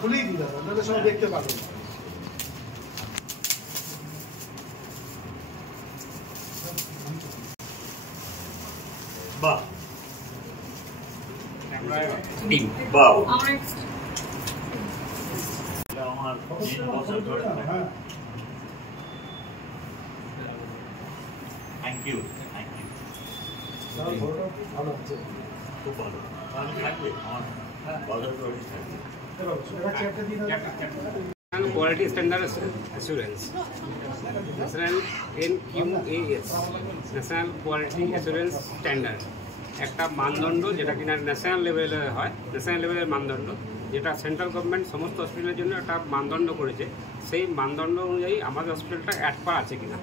খুলেই দিই দাদা, তাহলে সবাই দেখতে পাবেন। বাহ বাহ, আমার থ্যাংক ইউ থ্যাংক ইউ, ভালো হচ্ছে, খুব ভালো। আমি থাকবে আমার বাজার করে থাকবে। Quality Standard Assurance, National NQAS, National Quality Assurance Standard, একটা মানদণ্ড যেটা কিনা ন্যাশনাল লেভেলে হয়, ন্যাশনাল লেভেলের মানদণ্ড, যেটা সেন্ট্রাল গভর্নমেন্ট সমস্ত হসপিটালের জন্য একটা মানদণ্ড করেছে। সেই মানদণ্ড অনুযায়ী আমাদের হসপিটালটা অ্যাড করা আছে কিনা,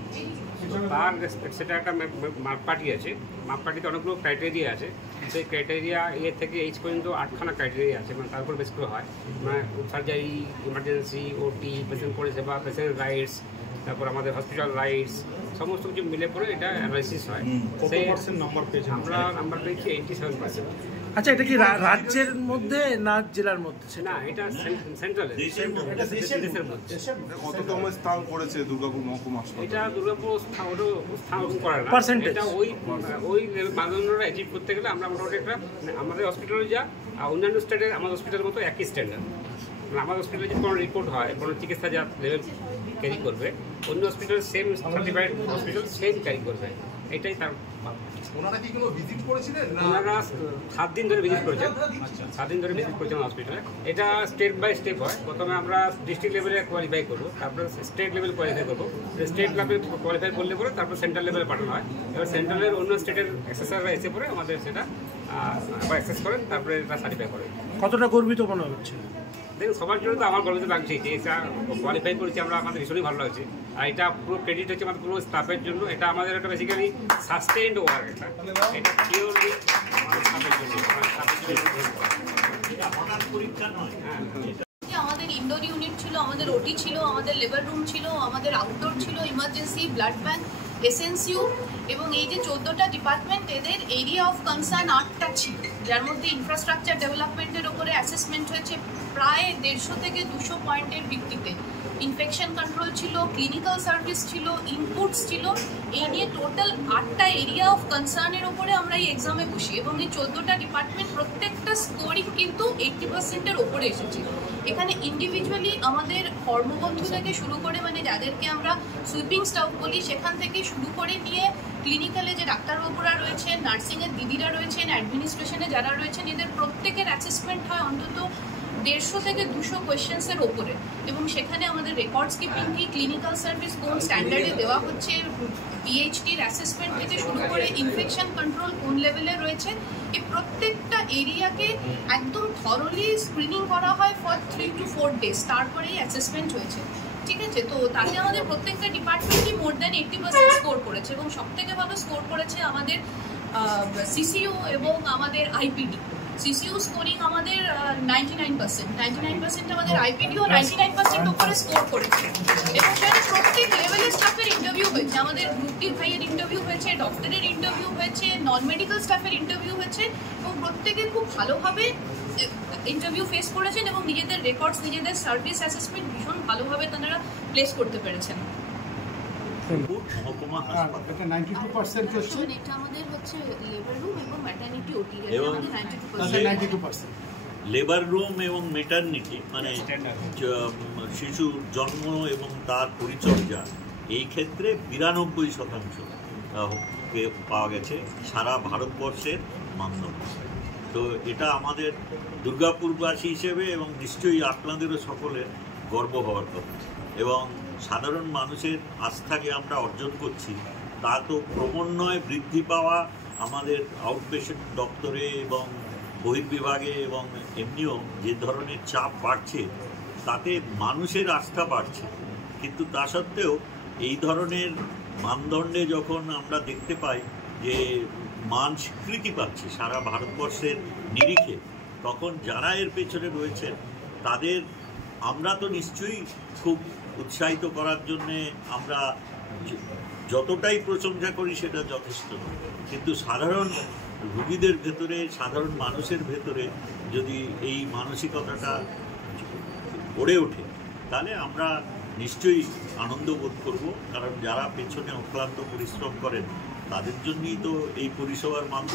তার সেটা একটা মাপকাঠি আছে। মাপকাঠিতে অনেকগুলো ক্রাইটেরিয়া আছে। সেই ক্রাইটেরিয়া এ থেকে এইচ পর্যন্ত 8খানা ক্রাইটেরিয়া আছে, মানে তার উপর বেশ করে হয়। মানে সার্জারি, ইমার্জেন্সি, ওটি, পেশেন্ট পরিষেবা, পেশেন্ট রাইটস, তারপর আমাদের হসপিটাল রাইটস, সমস্ত কিছু মিলে পরে এটা অ্যানালাইসিস হয়। সেই নাম্বার পেয়েছি আমরা, নাম্বার পেয়েছি 87%। আচ্ছা, এটা কি রাজ্যের মধ্যে না জেলার মধ্যে? না, এটা সেন্ট্রালের, দেশের মধ্যে। কততম স্থান করেছে দুর্গাপুর মহকুমা? এটা দুর্গাপুর স্থান করে না, এটা ওই মানদণ্ডটা অ্যাচিভ করতে গেলে আমরা মোটামুটি একটা আমাদের হসপিটালে যা অন্যান্য স্টেটের আমাদের হসপিটালের মতো একই স্ট্যান্ডার্ড। আমাদের হসপিটালে যে কোনো রিপোর্ট হয়, কোনো চিকিৎসা যা লেভেল ক্যারি করবে, অন্য হসপিটালের same certified hospital same carry করবে। এটাই তার। ওনারা কি কোনো ভিজিট করেছিলেন? ওনারা 7 দিন ধরে ভিজিট করেছেন, 7 দিন ধরে ভিজিট করেছেন হসপিটালে। এটা স্টেপ বাই স্টেপ হয়। প্রথমে আমরা ডিস্ট্রিক্ট লেভেলে কোয়ালিফাই করবো, তারপরে স্টেট লেভেল কোয়ালিফাই করবো। স্টেট লেভেল কোয়ালিফাই করলে পরে তারপর সেন্ট্রাল লেভেলে পাঠানো হয়। এবার সেন্ট্রালের অন্য স্টেটের অ্যাসেসাররা এসে পরে আমাদের সেটা আবার অ্যাক্সেস করেন, তারপরে এটা সার্টিফাই করেন। কতটা গর্বিত মনে হচ্ছে? দেখুন, সবার জন্য তো আমার গর্বিত লাগছে যে এটা কোয়ালিফাই করেছি আমরা, আমাদের ভীষণই ভালো লাগছে। আর এটা পুরো ক্রেডিট হচ্ছে আমাদের পুরো স্টাফের জন্য। এটা আমাদের একটা বেসিক্যালি সাস্টেইনড ওয়ার্ক। এটা পিওরলি আমাদের স্টাফের জন্য, আমাদের ইনডোর ইউনিট ছিল, আমাদের ওটি ছিল, আমাদের লেবার রুম ছিল, আমাদের আউটডোর ছিল, ইমার্জেন্সি, ব্লাড ব্যাংক, এসএনসিউ, এবং এই যে 14টা ডিপার্টমেন্ট, এদের এরিয়া অফ কনসার্ন 8টা ছিল, যার মধ্যে ইনফ্রাস্ট্রাকচার ডেভেলপমেন্টের ওপরে অ্যাসেসমেন্ট হয়েছে প্রায় 150 থেকে 200 পয়েন্টের ভিত্তিতে। ইনফেকশন কন্ট্রোল ছিল, ক্লিনিক্যাল সার্ভিস ছিল, ইনপুটস ছিল। এই নিয়ে টোটাল 8টা এরিয়া অফ কনসার্নের ওপরে আমরা এই এক্সামে বসি, এবং এই 14টা ডিপার্টমেন্ট প্রত্যেকটা স্কোরিং কিন্তু 80%-এর ওপরে এসেছে। এখানে ইন্ডিভিজুয়ালি আমাদের কর্মবন্ধু থেকে শুরু করে, মানে যাদেরকে আমরা সুইপিং স্টাফ বলি, সেখান থেকে শুরু করে নিয়ে ক্লিনিক্যালে যে ডাক্তারবাবুরা রয়েছেন, নার্সিংয়ের দিদিরা রয়েছেন, অ্যাডমিনিস্ট্রেশনে যারা রয়েছেন, এদের প্রত্যেকের অ্যাসেসমেন্ট হয় অন্তত 150 থেকে 200 কোয়েশ্চেন্সের ওপরে। এবং সেখানে আমাদের রেকর্ডস কিপিং কি, ক্লিনিক্যাল সার্ভিস কোন স্ট্যান্ডার্ডে দেওয়া হচ্ছে, পিএইচডির অ্যাসেসমেন্ট থেকে শুরু করে ইনফেকশন কন্ট্রোল কোন লেভেলে রয়েছে, এই প্রত্যেকটা এরিয়াকে একদম থরলি স্ক্রিনিং করা হয় ফর 3 to 4 ডেজ, তারপরেই অ্যাসেসমেন্ট হয়েছে। ঠিক আছে, তো তাতে আমাদের প্রত্যেকটা ডিপার্টমেন্টই মোর দ্যান 80% স্কোর করেছে, এবং সবথেকে ভালো স্কোর করেছে আমাদের সিসিইউ এবং আমাদের আইপিডি। সিসিইউ স্কোরিং আমাদের 99%, আমাদের আইপিডিও 99% উপরে স্কোর করেছে। এবং সেখানে প্রত্যেক লেভেলের স্টাফের ইন্টারভিউ হয়েছে, আমাদের গ্রুপ ডি ভাইয়ের ইন্টারভিউ হয়েছে, ডক্টরের ইন্টারভিউ হয়েছে, নন মেডিকেল স্টাফের ইন্টারভিউ হয়েছে, এবং প্রত্যেকে খুব ভালোভাবে ইন্টারভিউ ফেস করেছেন, এবং নিজেদের রেকর্ডস, নিজেদের সার্ভিস অ্যাসেসমেন্ট ভীষণ ভালোভাবে তারা প্লেস করতে পেরেছেন। মহকুমা হাসপাতাল 92% হচ্ছে, এটা আমাদের হচ্ছে লেবার রুম এবং ম্যাটারনিটি ওটি, এবং 92%। লেবার রুম এবং মেটারনিটি মানে শিশুর জন্ম এবং তার পরিচর্যা, এই ক্ষেত্রে 92% পাওয়া গেছে সারা ভারতবর্ষের মানদণ্ড। তো এটা আমাদের দুর্গাপুরবাসী হিসেবে এবং নিশ্চয়ই আপনাদেরও সকলের গর্ব হওয়ার কথা। এবং সাধারণ মানুষের আস্থাকে আমরা অর্জন করছি, তা তো ক্রমান্বয়ে বৃদ্ধি পাওয়া আমাদের আউটপেশেন্ট দপ্তরে এবং বহির্বিভাগে, এবং এমনিও যে ধরনের চাপ বাড়ছে তাতে মানুষের আস্থা বাড়ছে। কিন্তু তা সত্ত্বেও এই ধরনের মানদণ্ডে যখন আমরা দেখতে পাই যে মান স্বীকৃতি পাচ্ছে সারা ভারতবর্ষের নিরিখে, তখন যারা এর পেছনে রয়েছেন তাদের আমরা তো নিশ্চয়ই খুব উৎসাহিত করার জন্যে আমরা যতটাই প্রশংসা করি সেটা যথেষ্ট নয়। কিন্তু সাধারণ রোগীদের ভেতরে, সাধারণ মানুষের ভেতরে যদি এই মানসিকতাটা গড়ে ওঠে তাহলে আমরা নিশ্চয়ই আনন্দ বোধ করব, কারণ যারা পেছনে অক্লান্ত পরিশ্রম করেন তাদের জন্যই তো এই পরিষেবার মাধ্যমে